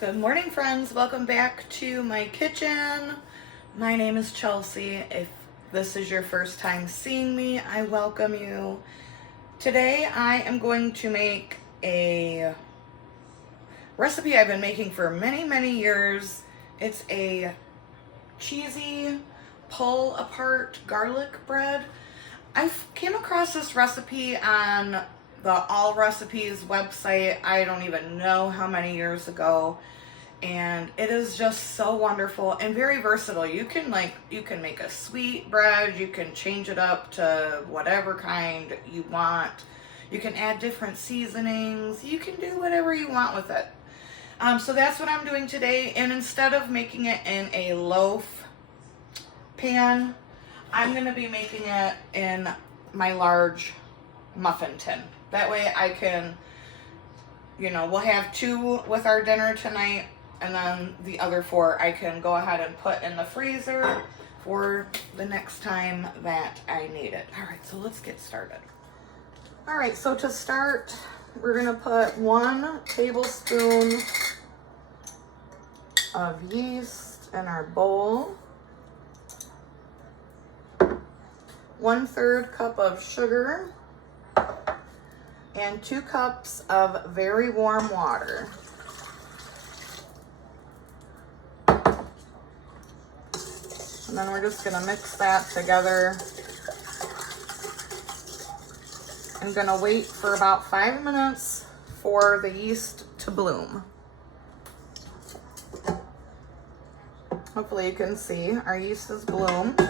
Good morning, friends. Welcome back to my kitchen. My name is Chelsea. If this is your first time seeing me, I welcome you. Today I am going to make a recipe I've been making for many years. It's a cheesy pull apart garlic bread. I came across this recipe on the All Recipes website. I don't even know how many years ago, and it is just so wonderful and very versatile. You can make a sweet bread, you can change it up to whatever kind you want. You can add different seasonings. You can do whatever you want with it. So that's what I'm doing today. And instead of making it in a loaf pan, I'm going to be making it in my large muffin tin. That way I can, we'll have 2 with our dinner tonight, and then the other 4 I can go ahead and put in the freezer for the next time that I need it. All right, so let's get started. All right, so to start, we're going to put 1 tablespoon of yeast in our bowl, 1/3 cup of sugar, and 2 cups of very warm water. And then we're just gonna mix that together. I'm gonna wait for about 5 minutes for the yeast to bloom. Hopefully you can see our yeast has bloomed.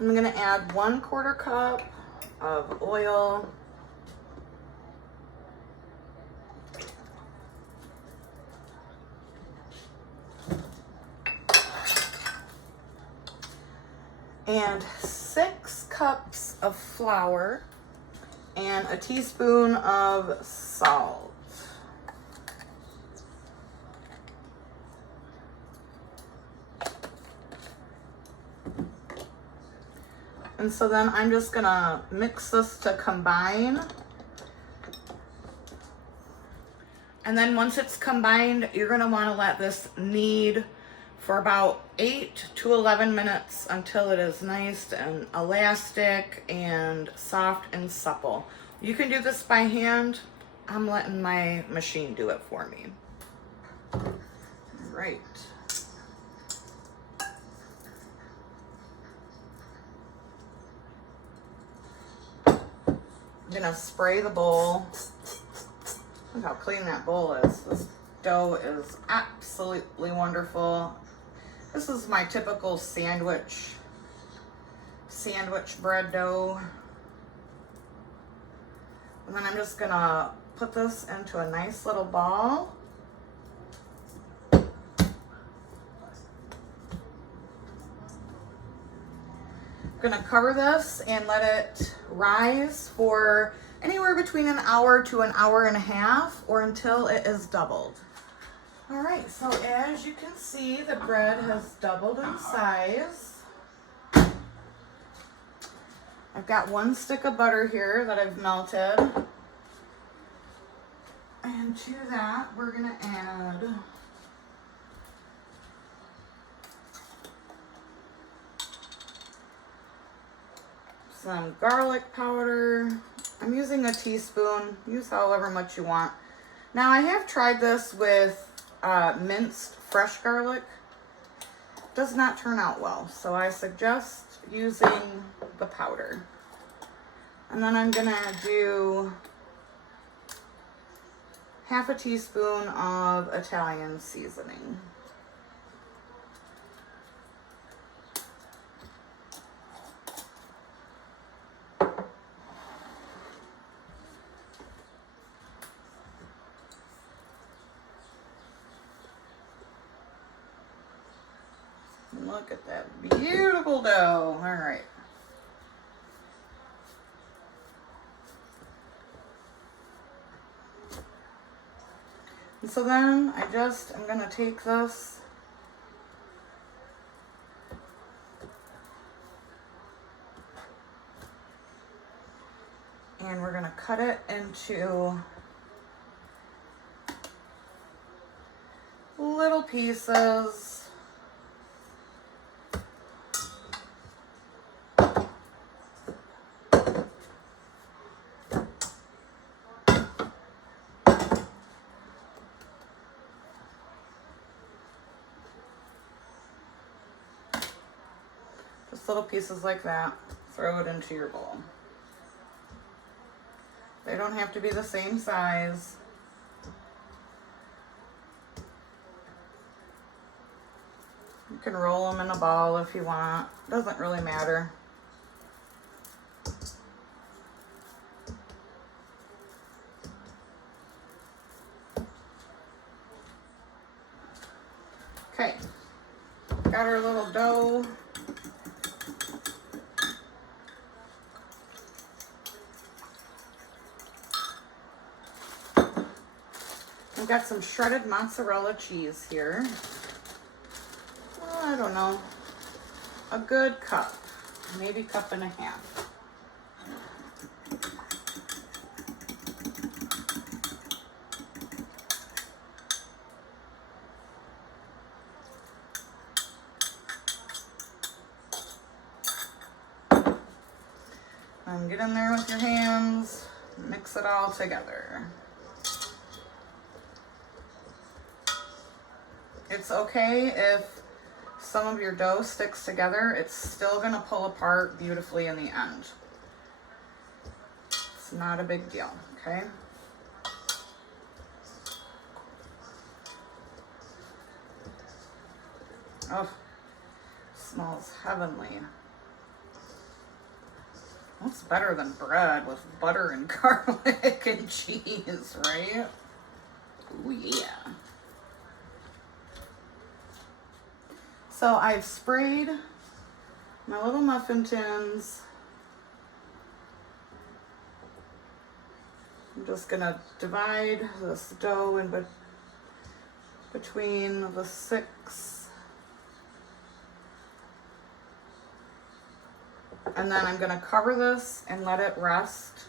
I'm gonna add 1/4 cup of oil. And 6 cups of flour and a teaspoon of salt. And so then I'm just gonna mix this to combine. And then once it's combined, you're gonna wanna let this knead for about 8 to 11 minutes until it is nice and elastic and soft and supple. You can do this by hand. I'm letting my machine do it for me. Right. I'm gonna spray the bowl. Look how clean that bowl is. This dough is absolutely wonderful. This is my typical sandwich bread dough. And then I'm just gonna put this into a nice little ball. I'm gonna cover this and let it rise for anywhere between an hour to an hour and a half, or until it is doubled. All right, so as you can see, the bread has doubled in size. I've got 1 stick of butter here that I've melted. And to that, we're gonna add some garlic powder. I'm using a teaspoon. Use however much you want. Now I have tried this with minced fresh garlic. Does not turn out well, so I suggest using the powder. And then I'm gonna do half a teaspoon of Italian seasoning. Look at that beautiful dough. All right. And so then I'm gonna take this and we're gonna cut it into little pieces. Just little pieces like that. Throw it into your bowl. They don't have to be the same size. You can roll them in a ball if you want. Doesn't really matter. Okay, got our little dough. I've got some shredded mozzarella cheese here. Well, I don't know, a good cup, maybe cup and a half. And get in there with your hands, mix it all together. It's okay if some of your dough sticks together, it's still gonna pull apart beautifully in the end. It's not a big deal, okay? Oh, smells heavenly. What's better than bread with butter and garlic and cheese, right? Oh yeah. So I've sprayed my little muffin tins. I'm just gonna divide this dough in between the 6. And then I'm gonna cover this and let it rest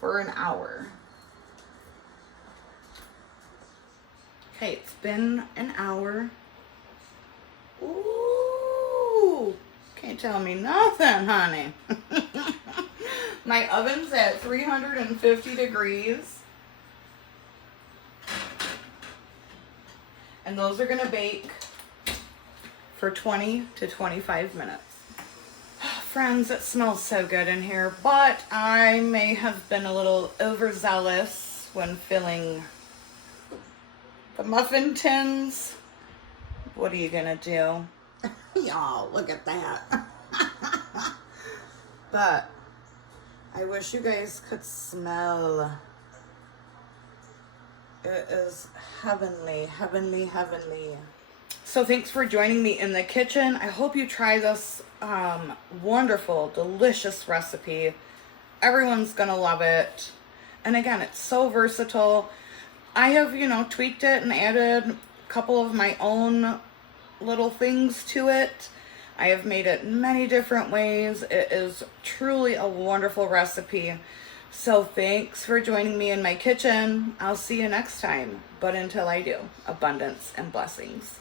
for an hour. Okay, it's been an hour. Ooh, can't tell me nothing, honey. My oven's at 350 degrees. And those are gonna bake for 20 to 25 minutes. Friends, it smells so good in here, but I may have been a little overzealous when filling the muffin tins. What are you gonna do? Y'all, look at that. But I wish you guys could smell. It is heavenly, heavenly, heavenly. So thanks for joining me in the kitchen. I hope you try this wonderful, delicious recipe. Everyone's gonna love it. And again, it's so versatile. I have, tweaked it and added a couple of my own little things to it. I have made it many different ways. It is truly a wonderful recipe. So thanks for joining me in my kitchen. I'll see you next time. But until I do, abundance and blessings.